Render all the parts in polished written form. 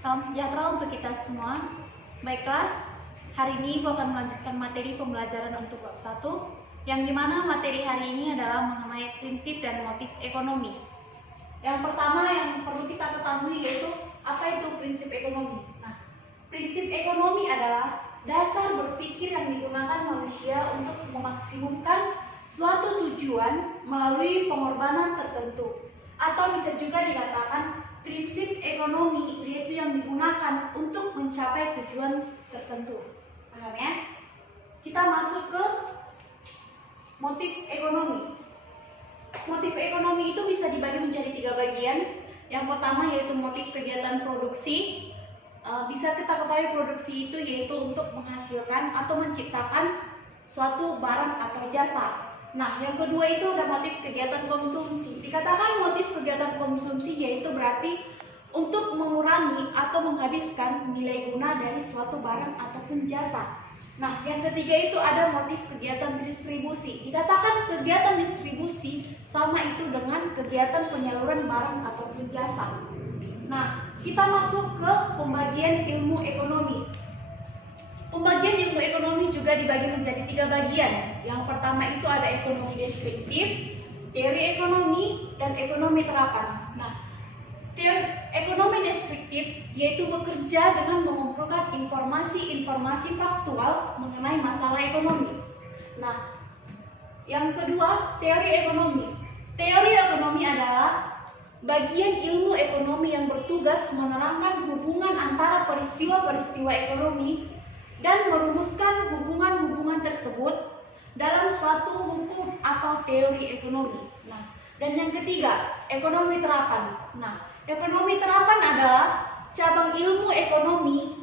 Salam sejahtera untuk kita semua. Baiklah, hari ini aku akan melanjutkan materi pembelajaran untuk bab 1, yang dimana materi hari ini adalah mengenai prinsip dan motif ekonomi. Yang pertama yang perlu kita ketahui yaitu apa itu prinsip ekonomi. Nah, prinsip ekonomi adalah dasar berpikir yang digunakan manusia untuk memaksimumkan suatu tujuan melalui pengorbanan tertentu. Atau bisa juga dikatakan prinsip ekonomi yaitu yang digunakan untuk mencapai tujuan tertentu. Paham ya? Kita masuk ke motif ekonomi. Motif ekonomi itu bisa dibagi menjadi 3 bagian. Yang pertama yaitu motif kegiatan produksi. Bisa kita ketahui produksi itu yaitu untuk menghasilkan atau menciptakan suatu barang atau jasa. Nah, yang kedua itu ada motif kegiatan konsumsi. Dikatakan motif kegiatan konsumsi yaitu berarti untuk mengurangi atau menghabiskan nilai guna dari suatu barang ataupun jasa. Nah, yang ketiga itu ada motif kegiatan distribusi. Dikatakan kegiatan distribusi sama itu dengan kegiatan penyaluran barang ataupun jasa. Nah, kita masuk ke pembagian ilmu ekonomi. Pembagian ilmu ekonomi juga dibagi menjadi 3 bagian. Yang pertama itu ada ekonomi deskriptif, teori ekonomi, dan ekonomi terapan. Nah, ekonomi deskriptif yaitu bekerja dengan mengumpulkan informasi-informasi faktual mengenai masalah ekonomi. Nah, yang kedua, teori ekonomi. Teori ekonomi adalah bagian ilmu ekonomi yang bertugas menerangkan hubungan antara peristiwa-peristiwa ekonomi dan merumuskan hubungan-hubungan tersebut dalam suatu hukum atau teori ekonomi. Nah, dan yang ketiga, ekonomi terapan. Nah, ekonomi terapan adalah cabang ilmu ekonomi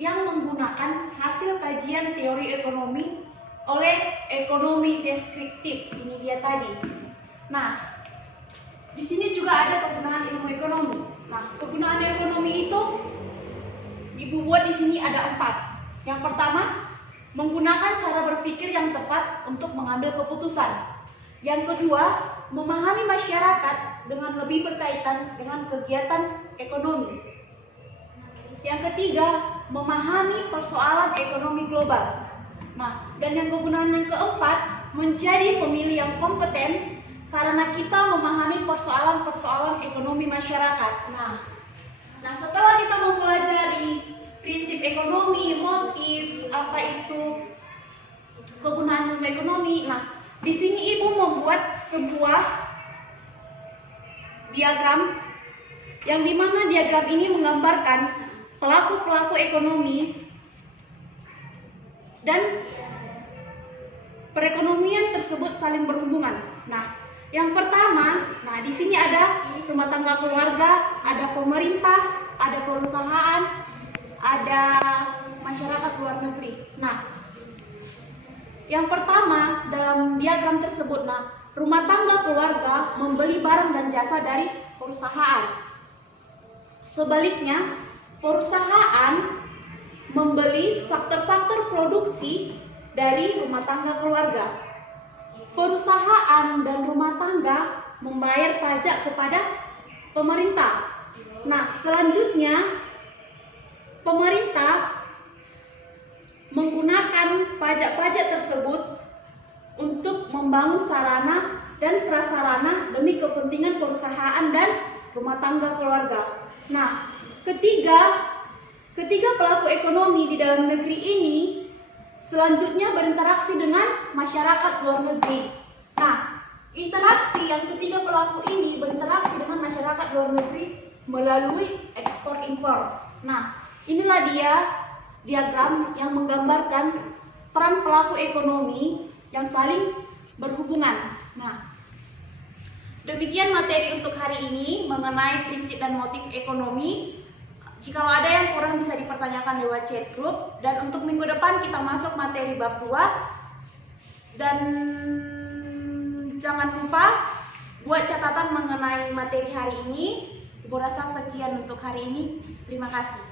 yang menggunakan hasil kajian teori ekonomi oleh ekonomi deskriptif. Ini dia tadi. Nah, di sini juga ada penggunaan ilmu ekonomi. Nah, penggunaan ekonomi itu dibuat di sini ada 4. Yang pertama, menggunakan cara berpikir yang tepat untuk mengambil keputusan. Yang kedua, memahami masyarakat dengan lebih berkaitan dengan kegiatan ekonomi. Yang ketiga, memahami persoalan ekonomi global. Nah, dan yang penggunaan yang keempat, menjadi pemilih yang kompeten karena kita memahami persoalan-persoalan ekonomi masyarakat. Nah, setelah kita mempelajari prinsip ekonomi, motif, apa itu kegunaan ilmu ekonomi. Nah, di sini Ibu membuat sebuah diagram yang dimana diagram ini menggambarkan pelaku-pelaku ekonomi dan perekonomian tersebut saling berhubungan. Nah, yang pertama, di sini ada rumah tangga keluarga, ada pemerintah, ada perusahaan, ada masyarakat luar negeri. Nah, yang pertama dalam diagram tersebut, rumah tangga keluarga membeli barang dan jasa dari perusahaan. Sebaliknya, perusahaan membeli faktor-faktor produksi dari rumah tangga keluarga. Perusahaan dan rumah tangga membayar pajak kepada pemerintah. Nah, selanjutnya pemerintah menggunakan pajak-pajak tersebut untuk membangun sarana dan prasarana demi kepentingan perusahaan dan rumah tangga keluarga. Nah, ketiga pelaku ekonomi di dalam negeri ini selanjutnya berinteraksi dengan masyarakat luar negeri. Nah, interaksi yang ketiga pelaku ini berinteraksi dengan masyarakat luar negeri melalui ekspor impor. Nah, inilah dia diagram yang menggambarkan peran pelaku ekonomi yang saling berhubungan. Nah, demikian materi untuk hari ini mengenai prinsip dan motif ekonomi. Jika ada yang kurang bisa dipertanyakan lewat chat group. Dan untuk minggu depan kita masuk materi bab 2. Dan jangan lupa buat catatan mengenai materi hari ini. Ibu rasa sekian untuk hari ini. Terima kasih.